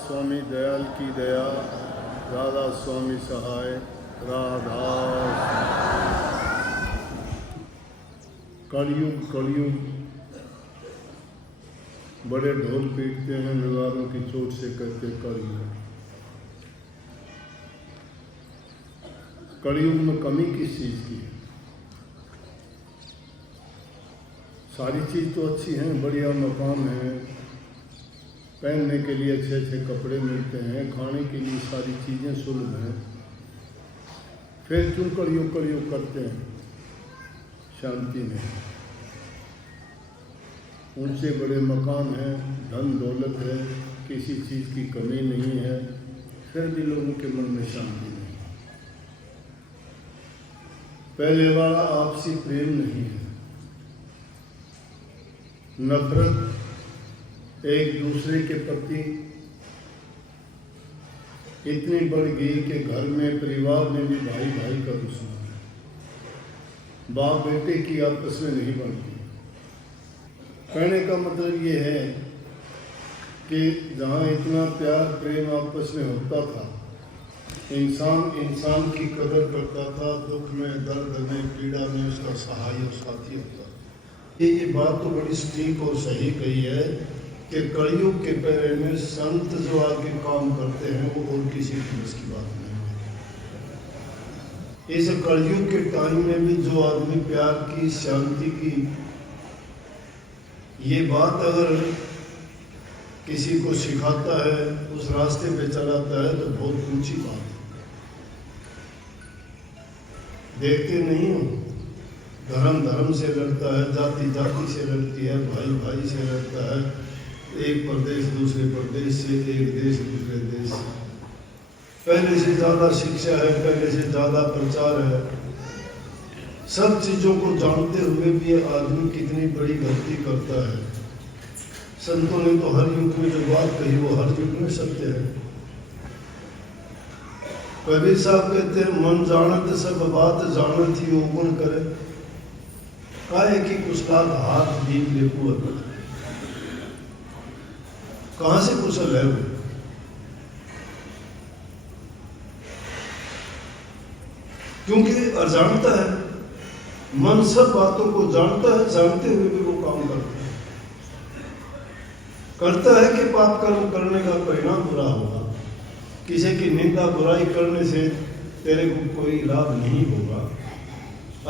स्वामी दयाल की दया, राधा स्वामी सहाय, राधा। कलयुग कलयुग, बड़े ढोल पीटते हैं नगारों की चोट से, कहते कलयुग। कलयुग में कमी किस चीज़ की है? सारी चीज़ तो अच्छी हैं, बढ़िया मकान है, पहनने के लिए अच्छे अच्छे कपड़े मिलते हैं, खाने के लिए सारी चीज़ें सुलभ हैं, फिर क्यों कलयुग कलयुग करते हैं? शांति नहीं। ऊंचे बड़े मकान हैं, धन दौलत है, किसी चीज़ की कमी नहीं है, फिर भी लोगों के मन में शांति नहीं। पहले वाला आपसी प्रेम नहीं है, नफरत एक दूसरे के प्रति इतनी बढ़ गई कि घर में परिवार में भी भाई भाई का दुश्मन है, बाप बेटे की आपस में नहीं बनती। कहने का मतलब ये है कि जहाँ इतना प्यार प्रेम आपस में होता था, इंसान इंसान की कदर करता था, दुख में दर्द में पीड़ा में उसका सहाय और साथी होता था। ये बात तो बड़ी सटीक और सही कही है कि कलयुग के पहरे में संत जो आगे काम करते हैं वो और किसी पुरुष की बात नहीं है। इस कलयुग के टाइम में भी जो आदमी प्यार की, शांति की ये बात अगर किसी को सिखाता है, उस रास्ते पे चलाता है, तो बहुत ऊंची बात है। देखते नहीं हो, धर्म धर्म से लड़ता है, जाति जाति से लड़ती है, भाई भाई से लड़ता है, एक प्रदेश दूसरे प्रदेश से, एक देश दूसरे देश से। पहले से ज़्यादा शिक्षा है, पहले से ज़्यादा प्रचार है, सब चीज़ों को जानते हुए भी ये आदमी कितनी बड़ी गलती करता है। संतों ने तो हर युग में जो बात कही वो हर युग में सत्य है। कबीर साहब कहते हैं, मन जानत सब बात जानत ही ओगुण करे, काहे की कुशलात हाथ दीप ले कुअत। कहां से कुशल है वो? क्योंकि अजानता है। मन सब बातों को जानता है, जानते हुए भी वो काम करता है कि पाप कर्म करने का परिणाम बुरा होगा, किसी की निंदा बुराई करने से तेरे को कोई लाभ नहीं होगा,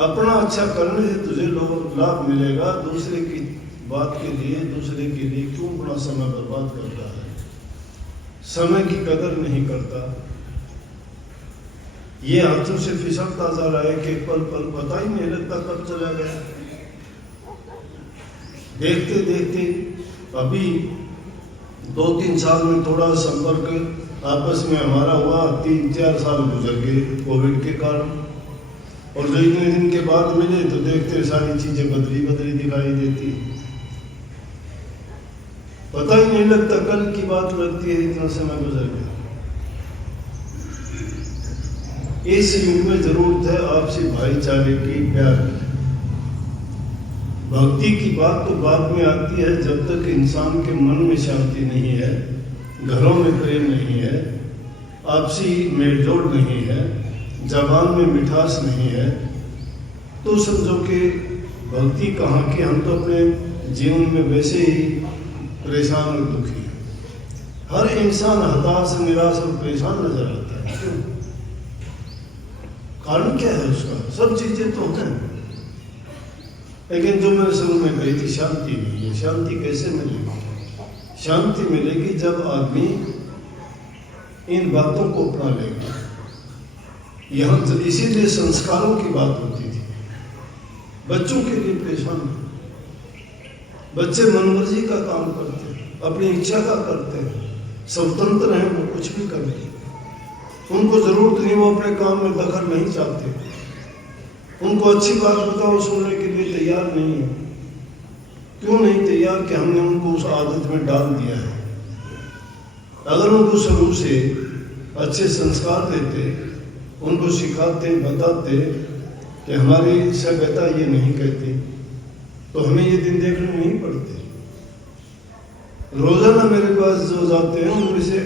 अपना अच्छा करने से तुझे लाभ मिलेगा, दूसरे की बात के लिए, दूसरे के लिए क्यों अपना समय बर्बाद करता है? समय की कदर नहीं करता। ये हाथों से फिसलता जा रहा है कि पल पल पता ही नहीं लगता कब चला गया। देखते देखते अभी 2-3 साल में थोड़ा संपर्क आपस में हमारा हुआ, 3-4 साल गुजर गए कोविड के कारण, और जो इतने दिन के बाद मिले तो देखते सारी चीजें बदली बदली दिखाई देती, पता ही नहीं लगता कल की बात लगती है, इतना समय गुजर गया। इस युग में जरूरत है आपसी भाईचारे की, प्यार की। भक्ति की बात तो बाद में आती है, जब तक इंसान के मन में शांति नहीं है, घरों में प्रेम नहीं है, आपसी मेलजोल नहीं है, जबान में मिठास नहीं है, तो समझो कि भक्ति कहाँ की। हम तो अपने जीवन में वैसे ही परेशान और दुखी है। हर इंसान हताश, निराश और परेशान नजर आता है। क्यों? कारण क्या है उसका? सब चीजें तो हैं, लेकिन जो मैंने शुरू में कही थी, शांति नहीं है। शांति कैसे मिलेगी? शांति मिलेगी जब आदमी इन बातों को अपना लेगा। यहाँ इसीलिए संस्कारों की बात होती थी। बच्चों के लिए परेशान, बच्चे मनमर्जी का काम करते हैं, अपनी इच्छा का करते हैं, स्वतंत्र हैं, वो कुछ भी करते हैं, उनको जरूरत नहीं, वो अपने काम में दखल नहीं चाहते, उनको अच्छी बात बताओ सुनने के लिए तैयार नहीं है। क्यों नहीं तैयार? कि हमने उनको उस आदत में डाल दिया है। अगर उनको शुरू से अच्छे संस्कार देते, उनको सिखाते, बताते कि हमारी सभ्यता ये नहीं कहती, तो हमें ये दिन देखने नहीं पड़ते। रोजाना मेरे पास जो जाते हैं उनमें से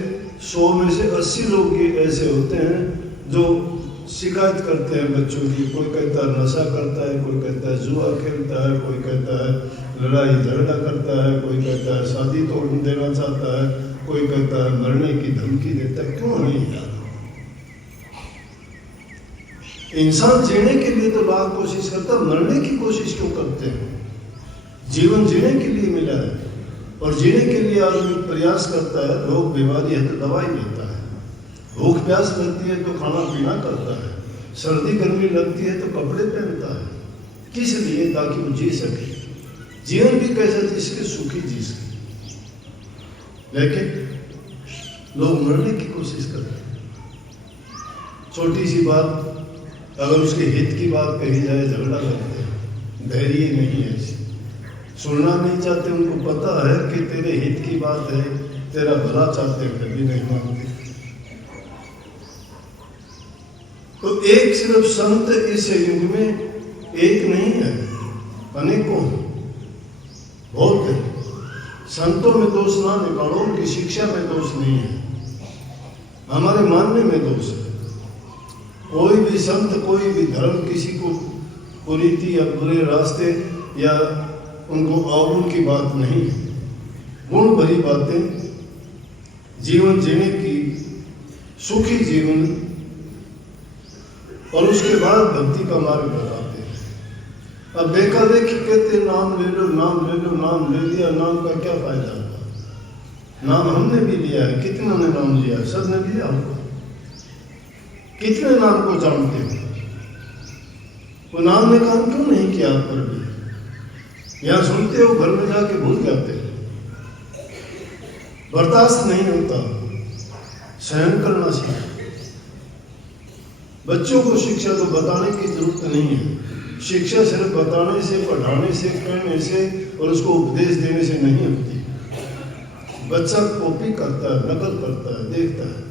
100 में से 80 लोग ये ऐसे होते हैं जो शिकायत करते हैं बच्चों की। कोई कहता है नशा करता है, कोई कहता है जुआ खेलता है, कोई कहता है लड़ाई झगड़ा करता है, कोई कहता है शादी तोड़ देना चाहता है, कोई कहता है मरने की धमकी देता है। क्यों नहीं यार? इंसान जीने के लिए तो लाख कोशिश करता, मरने की कोशिश क्यों करते हैं? जीवन जीने के लिए मिला है और जीने के लिए आदमी प्रयास करता है। रोग बीमारी है तो दवाई लेता है, भूख प्यास लगती है तो खाना पीना करता है, सर्दी गर्मी लगती है तो कपड़े पहनता है। किस लिए? ताकि वो जी सके। जीवन भी कैसा जी सके, सुखी जी सके। लेकिन लोग मरने की कोशिश करते हैं। छोटी सी बात अगर उसके हित की बात कही जाए झगड़ा करते हैं। धैर्य नहीं है, सुनना नहीं चाहते। उनको पता है कि तेरे हित की बात है, तेरा भला चाहते हैं, कभी नहीं मानते। तो एक सिर्फ संत इस युग में एक नहीं है, अनेकों बहुत है। संतों में दोष ना निकालो, उनकी शिक्षा में दोष नहीं है, हमारे मानने में दोष है। कोई भी संत, कोई भी धर्म किसी को कुरीति या बुरे रास्ते या उनको अवगुण की बात नहीं है। गुण भरी बातें, जीवन जीने की, सुखी जीवन, और उसके बाद भक्ति का मार्ग बताते हैं। अब देखा देखी कहते नाम ले लो, नाम ले लो, नाम ले लिया, नाम का क्या फायदा हुआ? नाम हमने भी लिया है, कितनों ने नाम लिया? सब ने लिया हमको। कितने नाम को जानते हो? वो नाम ने काम क्यों नहीं किया आप पर भी? यहाँ सुनते हो, घर में जाके भूल जाते हो। बर्दाश्त नहीं होता, सहन करना सीखो। बच्चों को शिक्षा तो बताने की जरूरत नहीं है। शिक्षा सिर्फ बताने से, पढ़ाने से, कहने से और उसको उपदेश देने से नहीं होती। बच्चा कॉपी करता है, नकल करता है, देखता है।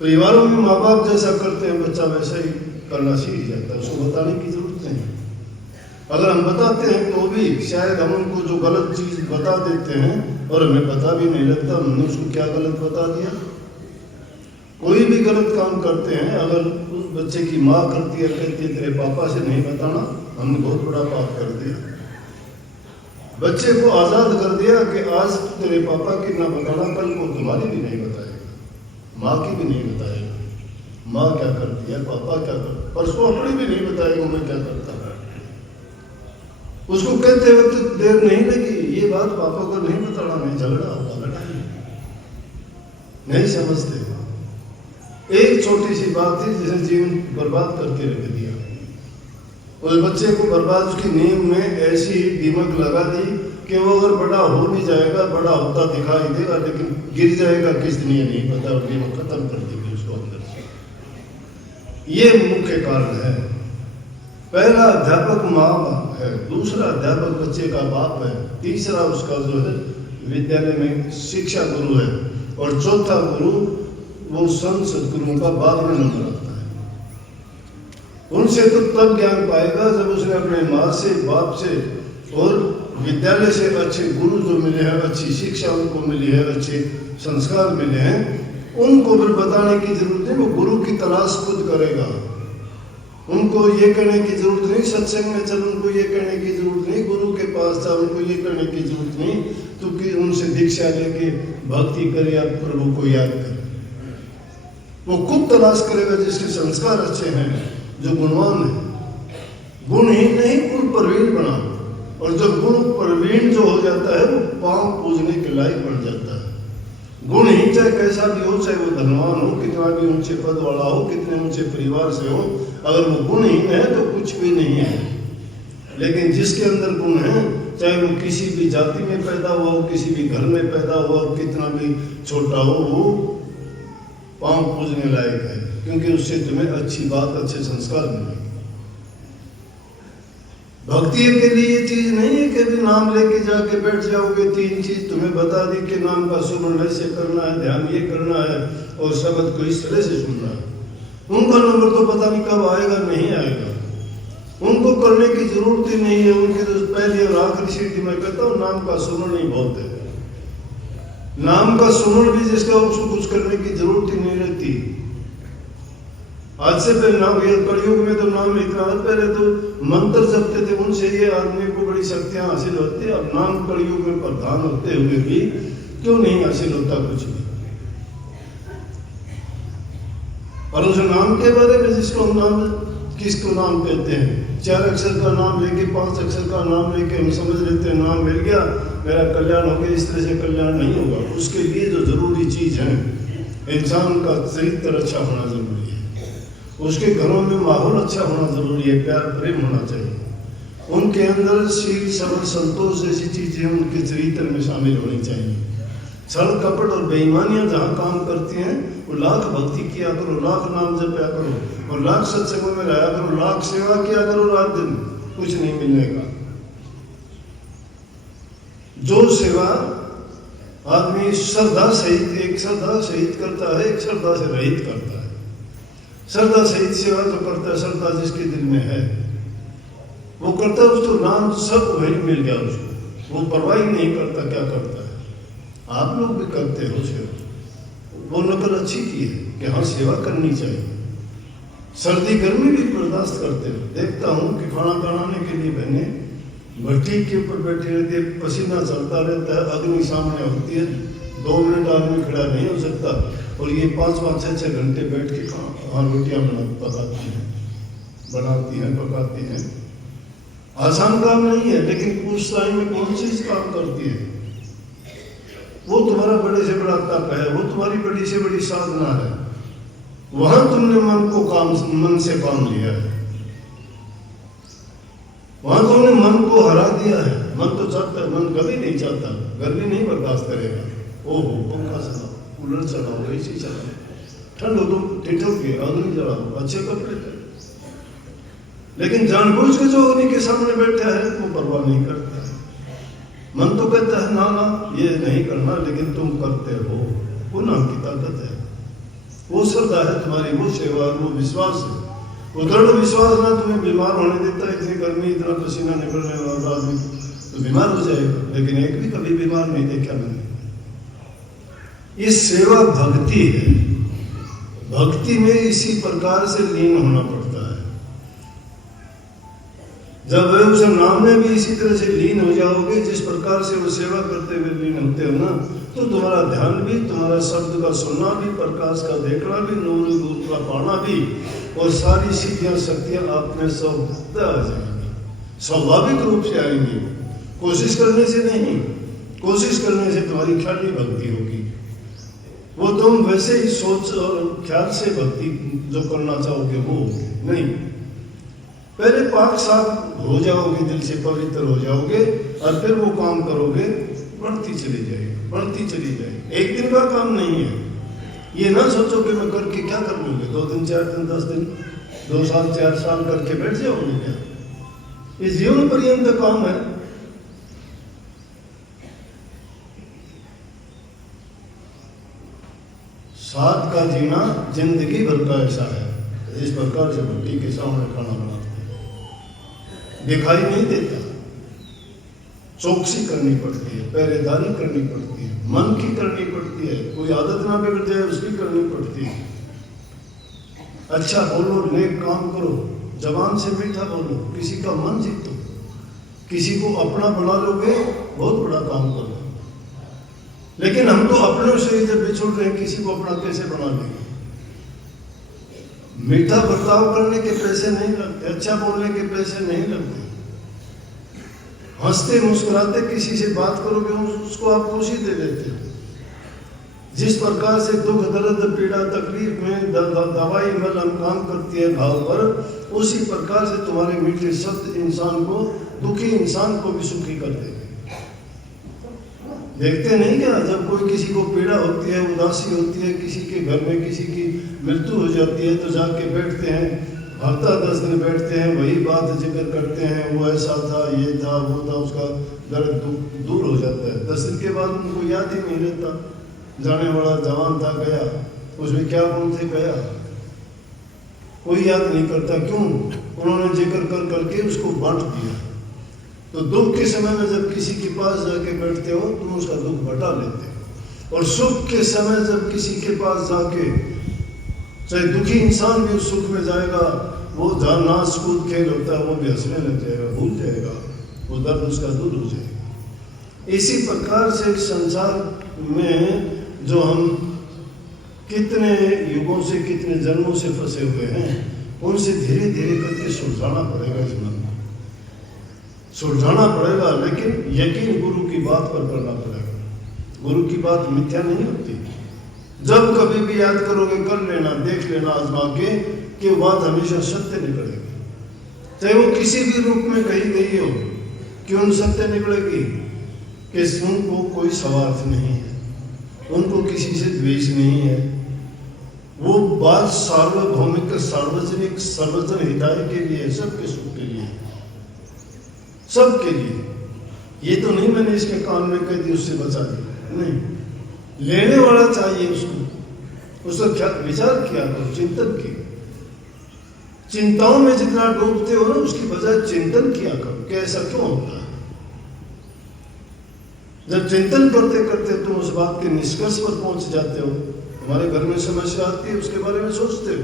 परिवारों में माँ बाप जैसा करते हैं, बच्चा वैसा ही करना सीख जाता है। उसको बताने की जरूरत नहीं। अगर हम बताते हैं तो भी शायद हम उनको जो गलत चीज बता देते हैं और हमें पता भी नहीं लगता हमने उसको क्या गलत बता दिया। कोई भी गलत काम करते हैं, अगर उस बच्चे की माँ करती है, कहती है तेरे पापा से नहीं बताना, हमने बहुत बड़ा पाप कर दिया। बच्चे को आजाद कर दिया कि आज तेरे पापा की ना बताना, कल को तुम्हारी भी नहीं बताएगा, माँ की भी नहीं बताएगा। माँ क्या करती है, पापा क्या करता है, परसों अपनी भी नहीं बताएगा मैं क्या करता है। उसको कहते वक्त देर नहीं लगी, ये बात पापा को नहीं बताना, नहीं झगड़ा होगा, लड़ाई नहीं समझते। एक छोटी सी बात थी जिसने जीवन बर्बाद करके रख दिया। उस बच्चे को बर्बाद, उसकी नींव में ऐसी दीमक लगा दी कि वो अगर बड़ा हो भी जाएगा, बड़ा होता दिखाई देगा, लेकिन गिर जाएगा किस दिन ये नहीं पता, और दीमक खत्म कर देगी उसको अंदर से। ये मुख्य कारण है। पहला अध्यापक माँ बाप है, दूसरा अध्यापक बच्चे का बाप है, तीसरा उसका जो है विद्यालय में शिक्षा गुरु है, और चौथा गुरु वो संत सदगुरुओं का बाद में नंबर आता है। उनसे तो तब ज्ञान पाएगा जब उसने अपने माँ से, बाप से और विद्यालय से अच्छे गुरु जो मिले हैं, अच्छी शिक्षा उनको मिली है, अच्छे संस्कार मिले हैं, उनको फिर बताने की जरूरत नहीं। वो गुरु की तलाश खुद करेगा। उनको ये कहने की जरूरत नहीं सत्संग में चल, उनको ये कहने की जरूरत नहीं गुरु के पास जा, उनको ये कहने की जरूरत नहीं तो कि उनसे दीक्षा लेके भक्ति करे या प्रभु को याद करे। वो खुद तलाश करेगा जिसके संस्कार अच्छे हैं, जो गुणवान है। गुणहीन नहीं, गुण प्रवीण बना, और जब गुण प्रवीण जो हो जाता है वो पांव पूजने के लायक बन जाता है। गुणहीन चाहे कैसा भी हो, चाहे वो धनवान हो, कितना भी ऊंचे पद वाला हो, कितने ऊंचे परिवार से हो, अगर वो गुणहीन है तो कुछ भी नहीं है। लेकिन जिसके अंदर गुण है, चाहे वो किसी भी जाति में पैदा हुआ हो, किसी भी घर में पैदा हुआ हो, कितना भी छोटा हो, वो पांव पूजने लायक है, क्योंकि उससे तुम्हें अच्छी बात, अच्छे संस्कार मिले। भक्ति के लिए ये चीज नहीं है कि अभी नाम लेके जाके बैठ जाओगे, 3 चीज तुम्हें बता दी कि नाम का सुमरण ऐसे करना है, ध्यान ये करना है, और शब्द को इस तरह से सुनना है। उनका नंबर तो पता नहीं कब आएगा, नहीं आएगा। उनको करने की जरूरत ही नहीं है। उनकी तो पहली और आखिरी सीढ़ी मैं कहता हूँ नाम का सुमरण ही बहुत है। नाम का सुमरण भी जिसका उसको कुछ करने की जरूरत ही नहीं रहती। आज से पहले नाम, ये कलयुग में तो नाम इतना, पहले तो मंत्र जपते थे, उनसे ये आदमी को बड़ी शक्तियां हासिल होती है। अब नाम कलयुग में प्रधान होते हुए भी क्यों नहीं हासिल होता कुछ भी। और उस नाम के बारे में जिसको हम नाम, किसको नाम कहते हैं, 4 अक्षर का नाम लेके 5 अक्षर का नाम लेके हम समझ लेते हैं नाम मिल गया मेरा कल्याण हो गया। इस तरह से कल्याण नहीं होगा। उसके लिए जो जरूरी चीज है, इंसान का चरित्र अच्छा होना जरूरी है, उसके घरों में माहौल अच्छा होना जरूरी है, प्यार प्रेम होना चाहिए, उनके अंदर शील सबर संतोष जैसी चीजें उनके चरित्र में शामिल होनी चाहिए। छल कपट और बेईमानियां जहाँ काम करती हैं, वो लाख भक्ति किया करो, लाख नाम जपया करो, और लाख सत्संगों में रहा करो, लाख सेवा किया करो रात दिन, कुछ नहीं मिलने का। जो सेवा आदमी श्रद्धा सहित, एक श्रद्धा सहित करता है, एक श्रद्धा से रहित करता है। श्रद्धा सहित सेवा तो करता है, श्रद्धा जिसके दिल में है वो करता है, उसको नाम सब वही मिल गया उसको, वो परवाह नहीं करता क्या करता है। आप लोग भी करते हो सेवा, वो नकल अच्छी की है कि हाँ सेवा करनी चाहिए। सर्दी गर्मी भी बर्दाश्त करते हो। देखता हूँ कि खाना बनाने के लिए बहने भट्टी के ऊपर बैठी रहती है, पसीना चलता रहता है, अग्नि सामने होती है, 2 मिनट आदमी खड़ा नहीं हो सकता, और ये 5-5, 6-6 घंटे बैठ के रोटियां पकाती हैं, बनाती हैं, पकाती हैं। आसान काम नहीं है, लेकिन उस टाइम में कौन चीज काम करती है, वो तुम्हारा बड़े से बड़ा तप है, वो तुम्हारी बड़ी से बड़ी साधना है। वहां तुमने मन से काम लिया है, वहां तुमने मन को हरा दिया है। मन तो चाहता है, मन कभी नहीं चाहता, गर्मी नहीं बर्दाश्त करेगा। ओहो पंखा चलाओ, कूलर चलाओ, एसी चलाओ, ठंड हो तो ठिठोगे, अग्नि जलाओ, अच्छे कपड़े पहनो, लेकिन जानबूझ के जो उन्हीं के सामने बैठा है वो परवाह नहीं करता। मन तो कहता है ना ना ये नहीं करना, लेकिन तुम करते हो, वो नाम की ताकत है, वो श्रद्धा है तुम्हारी, वो सेवा, वो विश्वास है, वो दृढ़ विश्वास ना तुम्हें बीमार होने देता है। इतनी गर्मी, इतना पसीना निकलने वाला आदमी तो बीमार हो जाएगा, लेकिन एक भी कभी बीमार नहीं देखा मैंने। ये सेवा भक्ति है। भक्ति में इसी प्रकार से लीन होना पड़ता है। जब वे उस नाम में भी इसी तरह से लीन हो जाओगे, जिस प्रकार से वो सेवा करते हुए लीन होते हो ना, तो तुम्हारा ध्यान भी, तुम्हारा शब्द का सुनना भी, प्रकाश का देखना भी, नूर का पाना भी, और सारी सिद्धियां शक्तियां आप में सब आ जाएंगी, स्वाभाविक रूप से आएंगी। कोशिश करने से नहीं, कोशिश करने से तुम्हारी ख्याली भक्ति होगी, वो तुम वैसे ही सोच और ख्याल से भक्ति जो करना चाहोगे वो नहीं। पहले पाक साफ हो जाओगे, दिल से पवित्र हो जाओगे, और फिर वो काम करोगे, बढ़ती चली जाएगी, बढ़ती चली जाएगी। एक दिन का काम नहीं है। ये ना सोचो कि मैं करके क्या कर लूंगे, 2 दिन 4 दिन 10 दिन 2 साल 4 साल करके बैठ जाओगे क्या? ये जीवन पर्यंत काम है। साथ का जीना जिंदगी भर का ऐसा है। इस प्रकार से भट्टी के सामने खाना बनाते हैं, दिखाई नहीं देता, चौकसी करनी पड़ती है, पहरेदारी करनी पड़ती है, मन की करनी पड़ती है, कोई आदत ना बिगड़ जाए उसकी करनी पड़ती है। अच्छा बोलो, नेक काम करो, जबान से मीठा बोलो, किसी का मन जीतो, किसी को अपना बना लोगे बहुत बड़ा काम करो। लेकिन हम तो अपनों से जब बिछुड़ रहे हैं, किसी को अपना कैसे बना लेंगे? मीठा बर्ताव करने के पैसे नहीं लगते, अच्छा बोलने के पैसे नहीं लगते, हंसते मुस्कुराते किसी से बात करोगे उसको आप खुशी दे देते हो। जिस प्रकार से दुख दर्द पीड़ा तकलीफ में दवाई मलहम काम करती है भाव पर, उसी प्रकार से तुम्हारे मीठे शब्द इंसान को, दुखी इंसान को भी सुखी कर देंगे। देखते नहीं क्या, जब कोई किसी को पीड़ा होती है, उदासी होती है, किसी के घर में किसी की मृत्यु हो जाती है, तो जाके बैठते हैं, हफ्ता 10 दिन बैठते हैं, वही बात जिक्र करते हैं, वो ऐसा था, ये था, वो था, उसका दर्द दूर हो जाता है। 10 दिन के बाद उनको याद ही नहीं रहता, जाने वाला जवान था गया, उसमें क्या गुण थे गया, कोई याद नहीं करता। क्यों? उन्होंने जिक्र कर करके उसको बांट दिया। तो दुख के समय में जब किसी के पास जाके बैठते हो, तुम उसका दुख बटा लेते हो, और सुख के समय जब किसी के पास जाके, चाहे दुखी इंसान भी उस सुख में जाएगा, वो जहाँ नाच कूद खेल होता है वो भी हंसने लग जाएगा, भूल जाएगा, वो दर्द उसका दूर हो जाएगा। इसी प्रकार से संसार में जो हम कितने युगों से, कितने जन्मों से फंसे हुए हैं, उनसे धीरे धीरे करके सुलझाना पड़ेगा। इस मन में सुलझाना पड़ेगा, लेकिन यकीन गुरु की बात पर करना पड़ेगा। गुरु की बात मिथ्या नहीं होती। जब कभी भी याद करोगे, कर लेना, देख लेना आजमा के कि बात हमेशा सत्य निकलेगी। चाहे वो किसी भी रूप में कही गई हो, क्यों सत्य निकलेगी कि उनको कोई स्वार्थ नहीं है, उनको किसी से द्वेष नहीं है। वो बात सार्वभौमिक, सार्वजनिक, सर्वजन हिताय के लिए, सबके सुख के लिए, सबके लिए। ये तो नहीं मैंने इसके कान में कह दी उससे बचा दिया, नहीं। लेने वाला चाहिए उसका क्या विचार किया करो, चिंतन किया। चिंताओं में जितना डूबते हो ना, उसकी बजाय चिंतन किया करो कि ऐसा क्यों होता है। जब चिंतन करते करते तुम उस बात के निष्कर्ष पर पहुंच जाते हो, हमारे घर में समस्या आती है, उसके बारे में सोचते हो,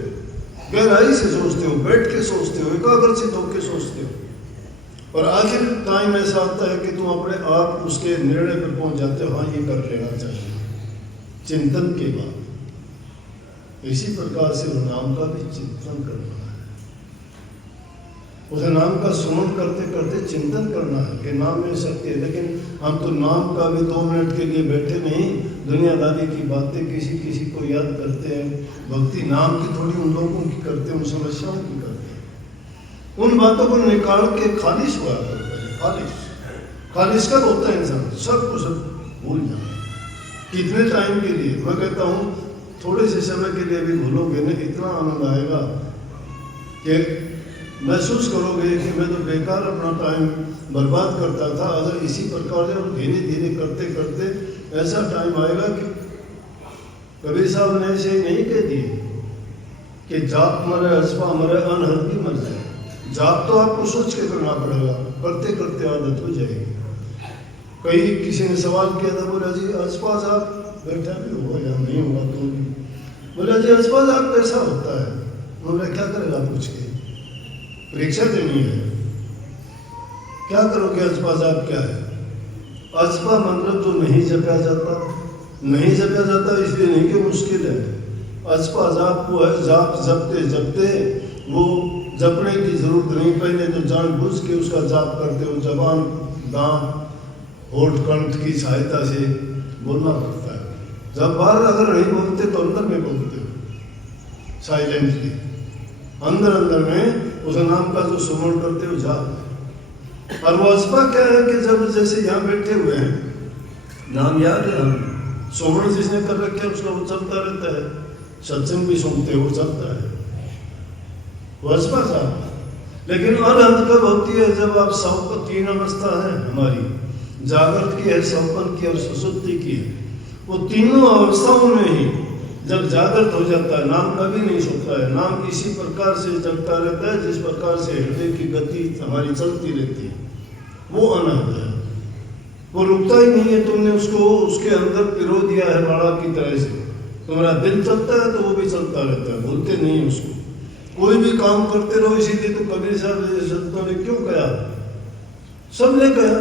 गहराई से सोचते हो, बैठ के सोचते हो, एकाग्रचित होकर सोचते हो, और आखिर टाइम ऐसा आता है कि तुम अपने आप उसके निर्णय पर पहुंच जाते हो, हाँ ये कर लेना चाहिए, चिंतन के बाद। इसी प्रकार से उस नाम का भी चिंतन करना है, उस नाम का सुमन करते करते चिंतन करना है कि नाम में शक्ति है। लेकिन हम तो नाम का भी 2 मिनट के लिए बैठे नहीं, दुनियादारी की बातें किसी किसी को याद करते हैं। भक्ति नाम की थोड़ी उन लोगों की करते हैं, उन समस्याओं की करते हैं। उन बातों को निकाल के खालिश हुआ करता है। खालिश कब होता है इंसान? सब कुछ सब भूल जाए। कितने टाइम के लिए? मैं कहता हूँ थोड़े से समय के लिए भी भूलोगे ना, इतना आनंद आएगा कि महसूस करोगे कि मैं तो बेकार अपना टाइम बर्बाद करता था। अगर इसी प्रकार से धीरे धीरे करते करते ऐसा टाइम आएगा कि कबीर साहब ने ऐसे नहीं कह दिए कि जाप मरे हसपा मरे अनहद भी मर जाए। जाप तो आपको सोच के करना पड़ेगा, करते करते आदत हो जाएगी। कई किसी ने सवाल किया था, बोला जी हसपा जाप बैठा भी होगा या नहीं होगा तो भी, बोला जी हसपा जाप कैसा होता है? बोला क्या करेगा पूछ के, परीक्षा देनी है, क्या करोगे? अजपा जाप क्या है? अजपा मतलब जो नहीं जपा जाता, नहीं जपा जाता इसलिए नहीं कि मुश्किल है। अजपा जाप वो है, जाप जपते जपते वो जपने की जरूरत नहीं, पहले तो जानबूझ के उसका जाप करते हो, जबान, दांत, होठ, कंठ की सहायता से बोलना पड़ता है। जब बाहर अगर नहीं बोलते तो अंदर में बोलते हो, साइलेंटली, अंदर अंदर में उस नाम का जो सुमरण करते हो जाप। और वो अजपा क्या है कि जब जैसे यहाँ बैठे हुए हैं, नाम याद है, हम सुमरण जिसने कर रखे उसका वो चलता रहता है, सत्संग भी सुनते हो, चलता है, वो अजपा जाप। लेकिन अनहद कब होती है? जब आप सौपन, 3 अवस्था है हमारी, जागृत की है, सौपन की और सुसुप्ति की है। वो तीनों अवस्थाओं में ही जब जागृत हो जाता है, नाम कभी नहीं सोता है। नाम इसी प्रकार से चलता रहता है जिस प्रकार से हृदय की गति हमारी चलती रहती है, वो अनहद है। वो रुकता ही नहीं है, तुमने उसको उसके अंदर पिरो दिया है बाड़ा की तरह से। तुम्हारा दिल चलता है तो वो भी चलता रहता है, भूलते नहीं उसको। कोई भी काम करते रहो। इसीलिए तो कबीर साहब जैसे संतों ने क्यों कहा, सबने कहा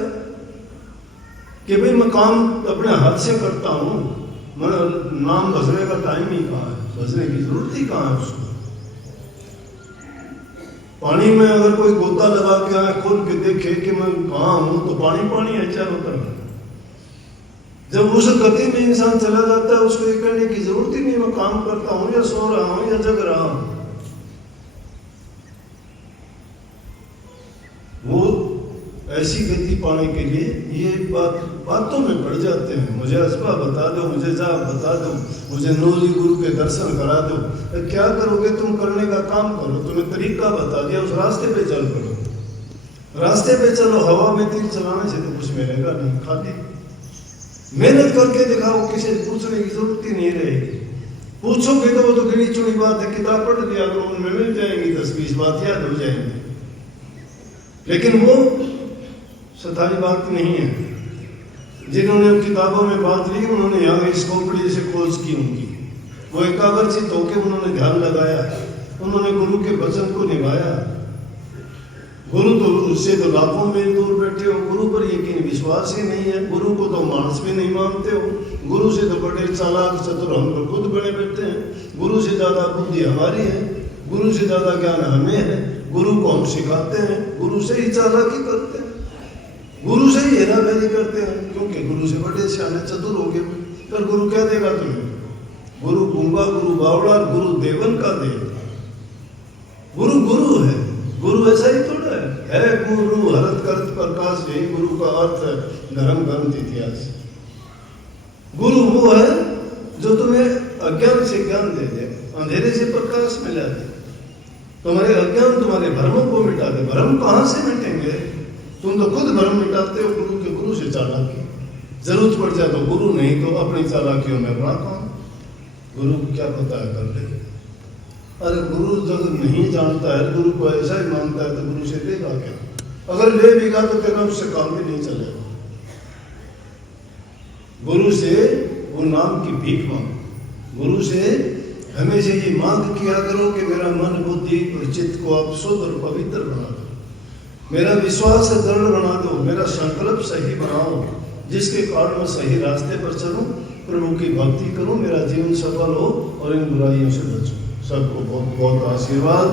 कि भाई मैं काम अपने हाथ से करता हूँ, मैं नाम भजने का टाइम ही कहाँ है, भजने की जरूरत ही कहाँ है उसको। पानी में अगर कोई गोता लगा के आए, खोल के देखे कि मैं कहाँ हूँ, तो पानी पानी है चारों तरफ। जब उस गति में इंसान चला जाता है, उसको ये करने की जरूरत ही नहीं मैं काम करता हूँ या सो रहा हूँ या जग रहा हूँ। वो ऐसी गति पाने के लिए ये बातों में पड़ जाते हैं। मुझे अजपा बता दो, मुझे जाप बता दो, मुझे नूरी गुरु के दर्शन करा दो। तो क्या करोगे तुम? करने का काम करो, तुम्हें तरीका बता दिया, उस रास्ते पे चल पड़ो। रास्ते पे चलो, हवा में तीर चलाने से तो कुछ मिलेगा नहीं, खाली मेहनत करके दिखाओ, किसी से पूछने की जरूरत ही नहीं रहेगी। पूछोगे तो वो तो गिनी चुनी बात है, किताब पढ़ लिया तो उनमें मिल जाएंगी, 10-20 बात याद हो जाएंगी, लेकिन वो सताई बात नहीं है। जिन्होंने अब किताबों में बात ली उन्होंने यहाँ इस खोपड़ी से खोज की उनकी, वो एकाग्रचित होकर उन्होंने ध्यान लगाया, उन्होंने गुरु के वचन को निभाया। गुरु तो उससे तो लाखों मील दूर बैठे हो, गुरु पर यकीन विश्वास ही नहीं है, गुरु को तो मानस भी नहीं मानते हो, गुरु से तो बड़े चालाक चतुर हम लोग खुद बने बैठे हैं, गुरु से ज्यादा बुद्धि हमारी है, गुरु से ज्यादा ज्ञान हमें है, गुरु को हम सिखाते हैं, गुरु से ही चालाकी करते हैं, गुरु से ही हेरा फेरी करते हैं, क्योंकि गुरु से बड़े सियाने चतुर हो गए। पर गुरु क्या देगा तुम्हें? गुरु गूंगा, गुरु बावड़ा, गुरु देवन का देव। गुरु गुरु है, गुरु ऐसा ही थोड़ा है गुरु हरत करत प्रकाश, यही गुरु का अर्थ है धर्म ग्रंथ इतिहास। गुरु वो है जो तुम्हें अज्ञान से ज्ञान दे दे, अंधेरे से प्रकाश मिला दे, तुम्हारे अज्ञान तुम्हारे भ्रमों को मिटा दे। भ्रम कहाँ से मिटेंगे? तुम तो खुद भ्रम मिटाते हो गुरु के, गुरु से चालाकी। जरूरत पड़ जाए तो गुरु, नहीं तो अपनी चालाकियों में बनाता हूं। गुरु को क्या पता है कर ले। अरे गुरु जब नहीं जानता है, गुरु को ऐसा ही मानता है, तो गुरु से लेगा क्या? अगर ले भी गा तो तेरा उससे काम भी नहीं चलेगा। गुरु से वो नाम की भीख मांग, गुरु से हमेशा ये मांग किया करो कि मेरा मन बुद्धि और चित्त को आप शुद्ध और पवित्र बना दो, मेरा विश्वास दृढ़ बना दो, मेरा संकल्प सही बनाओ, जिसके कारण मैं सही रास्ते पर चलूं, प्रभु की भक्ति करूं, मेरा जीवन सफल हो और इन बुराइयों से बचूं। सबको बहुत बहुत आशीर्वाद।